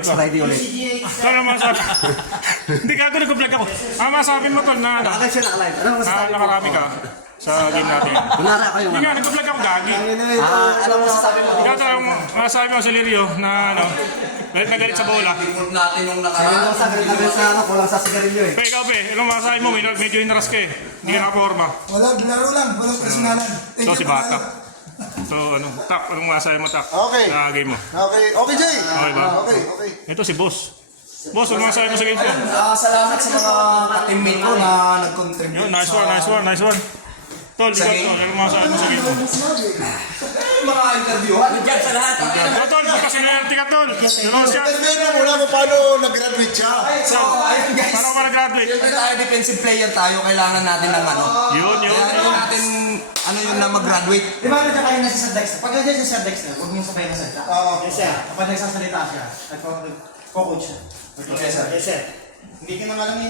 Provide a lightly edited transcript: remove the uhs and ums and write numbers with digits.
Friday ulit. Ano masabi? Hindi ka ako nag-vlog ako. Masabi mo tol na ano? Nakalive siya, nakalive. Ano masasabi mo? Nakarami ka sa game natin. Kunwari ako yung Hindi nga, nag-vlog ako gagi. ano masasabi mo? Ikaw talagang masabi mo sa Lirio na ano, galit na galit sa bola. Report natin nung Ayun nakaraan. lang sa galit sa ano, kulang sa sigarilyo eh. Ikaw pe, ilang masabi mo, medyo hinaras ka eh. Hindi ka nakaporma. Wala, laro lang. Walang personalan. So si Bata. So ano, Tak, anong masabi mo Tak? Okay. Sa game mo. Okay, okay Jay. Okay ba? Okay, okay. Ito si Boss. Boss, anong masabi mo sa game ko? Salamat sa mga ka-teammate ko na nag-contribute. Yun, nice one, nice one, nice one. Tol, ikaw to, anong masabi mo sa game mo? Mga interviewhan. Diyan sa lahat. Tol, bukas sinayarti ka Tol. Ano siya? Interview mo muna kung paano nag-graduate siya. So, ayun guys. Paano ka nag-graduate? Siyempre tayo defensive player tayo. Kailangan natin ng ano. Yun. Kailangan natin ano yun na mag-graduate. Di ba nandiyan kayo na si Sir Dexter? Pag nandiyan si Sir Dexter, huwag mong sabay na salita. Oo. Yes sir, kapag nagsasalita siya, nagko-coach siya. Okay, sir. Yes sir. Hindi ka nang alam